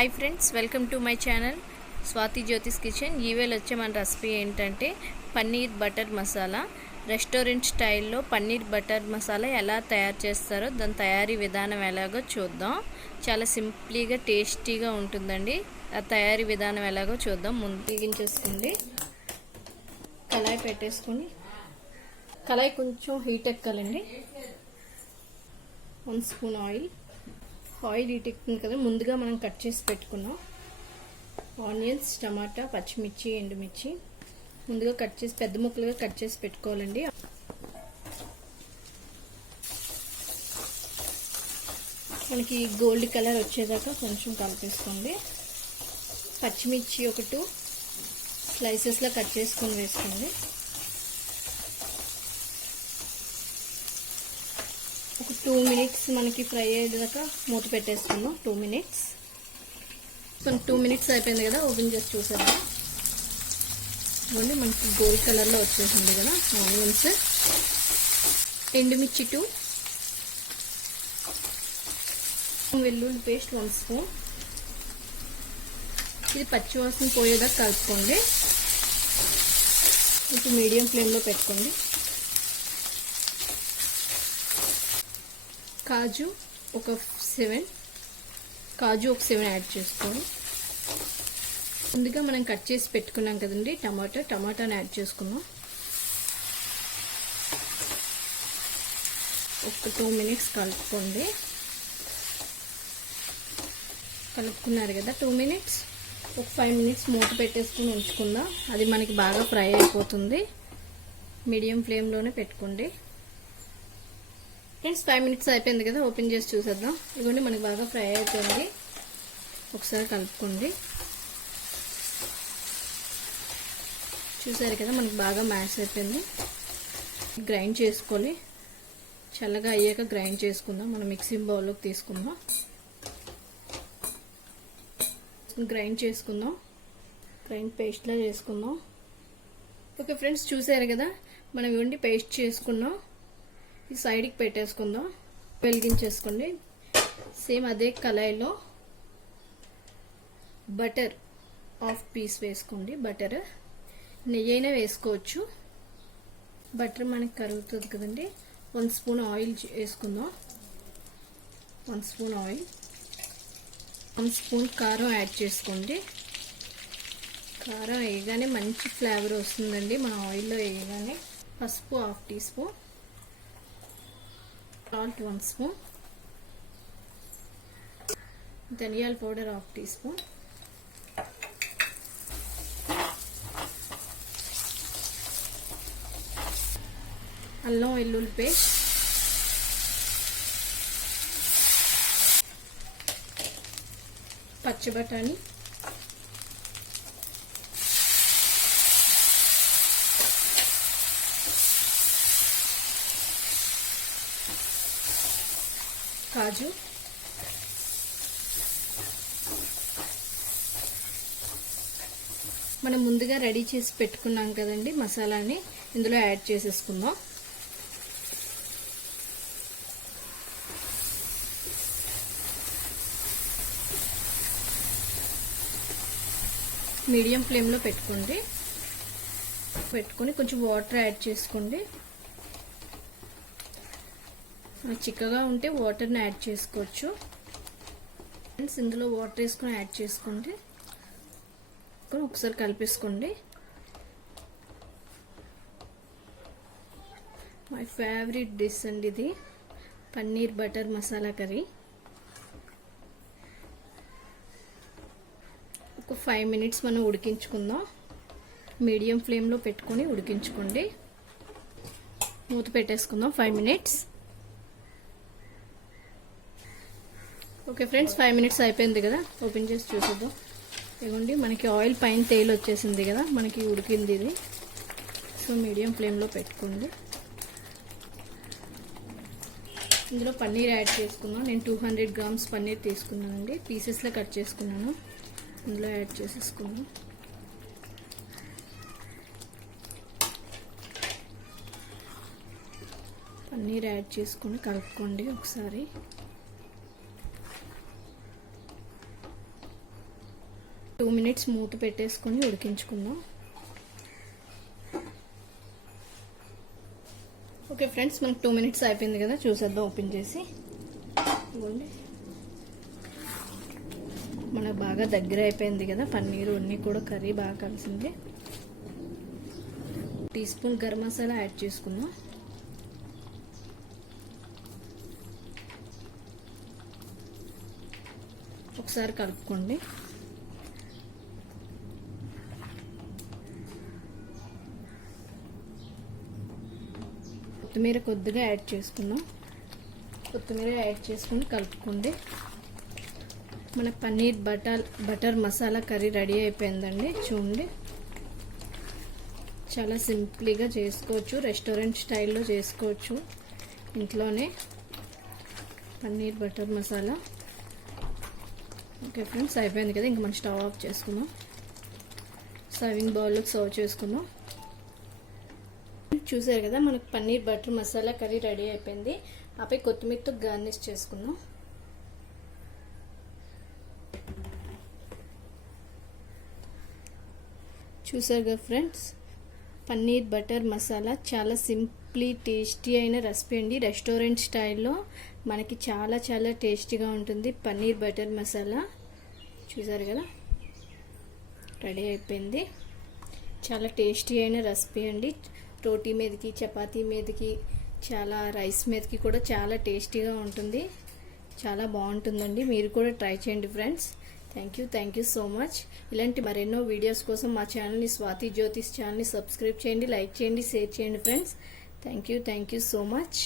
Hi friends welcome to my channel Swathi Jyothi's kitchen ఈవేళ వచ్చే మన రెసిపీ ఏంటంటే పన్నీర్ బటర్ మసాలా. రెస్టారెంట్ స్టైల్లో పన్నీర్ బటర్ మసాలా ఎలా తయారు చేస్తారో దాని తయారీ విధానం ఎలాగో చూద్దాం. చాలా సింప్లీగా టేస్టీగా ఉంటుందండి. ఆ తయారీ విధానం ఎలాగో చూద్దాం. ముందు బిగించేసుకోండి కళాయి పెట్టేసుకొని కళాయి కొంచెం heat ఎక్కాలండి. One spoon oil oil heat కదా ముందుగా మనం కట్ చేసి పెట్టుకున్నాం. ఆనియన్స్ టమాటా పచ్చిమిర్చి ఎండుమిర్చి. ముందుగా కట్ చేసి పెద్ద ముక్కలుగా కట్ చేసి పెట్టుకోవాలండి. మనకి గోల్డ్ కలర్ వచ్చేదాకా కొంచెం కలిపేసుకోండి. పచ్చిమిర్చి ఒక టూ స్లైసెస్లో కట్ చేసుకొని వేసుకోండి. టూ మినిట్స్ మనకి ఫ్రై అయ్యేదాకా మూత పెట్టేసుకుందాం. Two minutes. కొన్ని టూ మినిట్స్ అయిపోయింది కదా ఓపెన్ చేసి చూసారా ఇవ్వండి మనకి గోల్డ్ కలర్లో వచ్చేసింది కదా ఆనియన్స్. ఎండుమిర్చి టూ. వెల్లుల్లి పేస్ట్ వన్ స్పూన్. ఇది పచ్చివాసన పోయేదాకా కలుపుకోండి. ఇప్పుడు మీడియం ఫ్లేమ్లో పెట్టుకోండి. కాజు ఒక సెవెన్. కాజు ఒక సెవెన్ యాడ్ చేసుకోండి ముందుగా మనం కట్ చేసి పెట్టుకున్నాం కదండి టమాటా. టమాటాని యాడ్ చేసుకుందాం. ఒక టూ మినిట్స్ కలుపుకోండి. కలుపుకున్నారు కదా టూ మినిట్స్. ఒక ఫైవ్ మినిట్స్ మూత పెట్టేసుకుని ఉంచుకుందాం. అది మనకి బాగా ఫ్రై అయిపోతుంది. మీడియం ఫ్లేమ్లోనే పెట్టుకోండి. ఫ్రెండ్స్ ఫైవ్ మినిట్స్ అయిపోయింది కదా ఓపెన్ చేసి చూసేద్దాం. ఇదిగోండి మనకి బాగా ఫ్రై అయిపోయింది. ఒకసారి కలుపుకోండి. చూసారు కదా మనకి బాగా మ్యాష్ అయిపోయింది. గ్రైండ్ చేసుకోవాలి. చల్లగా అయ్యాక గ్రైండ్ చేసుకుందాం. మనం మిక్సింగ్ బౌల్లోకి తీసుకుందాం. గ్రైండ్ చేసుకుందాం. గ్రైండ్ పేస్ట్లా చేసుకుందాం. ఓకే ఫ్రెండ్స్ చూసారు కదా? మనం ఇవ్వండి పేస్ట్ చేసుకున్నాం. ఈ సైడ్కి పెట్టేసుకుందాం. వెలిగించేసుకోండి. సేమ్ అదే కళాయిలో బటర్ హాఫ్ పీస్ వేసుకోండి. బటర్ నెయ్యి అయినా వేసుకోవచ్చు. బటర్ మనకి కరుగుతుంది కదండి. వన్ స్పూన్ ఆయిల్ వేసుకుందాం. One spoon oil. One spoon కారం యాడ్ చేసుకోండి. కారం వేయగానే మంచి ఫ్లేవర్ వస్తుందండి. మన ఆయిల్లో వేయగానే పసుపు half teaspoon. Salt one spoon ధనియాల పౌడర్ హాఫ్ టీ స్పూన్ అల్లం వెల్లుల్లి పేస్ట్. పచ్చి బఠానీ కాజు మనం ముందుగా రెడీ చేసి పెట్టుకున్నాం కదండి మసాలాని. ఇందులో యాడ్ చేసేసుకుందాం. మీడియం ఫ్లేమ్లో పెట్టుకోండి. పెట్టుకొని కొంచెం వాటర్ యాడ్ చేసుకోండి. చిక్కగా ఉంటే వాటర్ని యాడ్ చేసుకోవచ్చు. ఫ్రెండ్స్ ఇందులో వాటర్ వేసుకొని యాడ్ చేసుకోండి ఒకసారి కలిపేసుకోండి. మై ఫేవరెట్ డిష్ అండి ఇది. Paneer butter masala curry. ఒక ఫైవ్ మినిట్స్ మనం ఉడికించుకుందాం. మీడియం ఫ్లేమ్లో పెట్టుకొని ఉడికించుకోండి. మూత పెట్టేసుకుందాం five minutes okay friends five minutes అయిపోయింది కదా. ఓపెన్ చేసి చూసేద్దాం. ఇవ్వండి మనకి ఆయిల్ పైన తేలు వచ్చేసింది కదా. మనకి ఉడికింది ఇది. సో మీడియం ఫ్లేమ్లో పెట్టుకోండి. ఇందులో పన్నీర్ యాడ్ చేసుకున్నాను. నేను టూ హండ్రెడ్ గ్రామ్స్ పన్నీర్ తీసుకున్నానండి. పీసెస్లో కట్ చేసుకున్నాను. ఇందులో యాడ్ చేసేసుకున్నాం పన్నీర్ యాడ్ చేసుకొని కలుపుకోండి ఒకసారి. టూ మినిట్స్ మూత పెట్టేసుకొని ఉడికించుకుందాం. ఓకే ఫ్రెండ్స్ మనకు టూ మినిట్స్ అయిపోయింది కదా చూసేద్దాం ఓపెన్ చేసి. ఇవ్వండి. మనకు బాగా దగ్గర అయిపోయింది కదా పన్నీరు ఉన్ని కూడా కర్రీ బాగా కలిసింది. Teaspoon garam masala add చేసుకుందాం. ఒకసారి కలుపుకోండి. కొత్తిమీర కొద్దిగా యాడ్ చేసుకుందాం. కొత్తిమీర యాడ్ చేసుకుని కలుపుకోండి. మన paneer butter butter masala curry ready అయిపోయిందండి. చూడండి. చాలా సింపుల్గా చేసుకోవచ్చు. రెస్టారెంట్ స్టైల్లో చేసుకోవచ్చు. ఇంట్లోనే paneer butter masala. Okay friends అయిపోయింది కదా. ఇంకా మనం స్టవ్ ఆఫ్ చేసుకుందాం. సర్వింగ్ బౌల్లోకి సర్వ్ చేసుకుందాం. చూసారు కదా మనకు paneer butter masala curry ready అయిపోయింది. ఆపై కొత్తిమీరతో గార్నిష్ చేసుకుందాం. చూసారు కదా ఫ్రెండ్స్ పన్నీర్ బటర్ మసాలా చాలా సింప్లీ టేస్టీ అయిన రెసిపీ అండి. రెస్టారెంట్ స్టైల్లో మనకి చాలా చాలా టేస్టీగా ఉంటుంది పన్నీర్ బటర్ మసాలా. చూసారు కదా రెడీ అయిపోయింది. చాలా టేస్టీ అయిన రెసిపీ అండి. రోటీ మీదకి చపాతీ మీదకి చాలా రైస్ మీదకి కూడా చాలా టేస్టీగా ఉంటుంది. చాలా బాగుంటుందండి. మీరు కూడా ట్రై చేయండి friends. Thank you thank you so much ఇలాంటి మరెన్నో వీడియోస్ కోసం మా ఛానల్ని స్వాతి జ్యోతిష్ ఛానల్ని సబ్స్క్రైబ్ చేయండి లైక్ చేయండి షేర్ చేయండి friends. Thank you thank you so much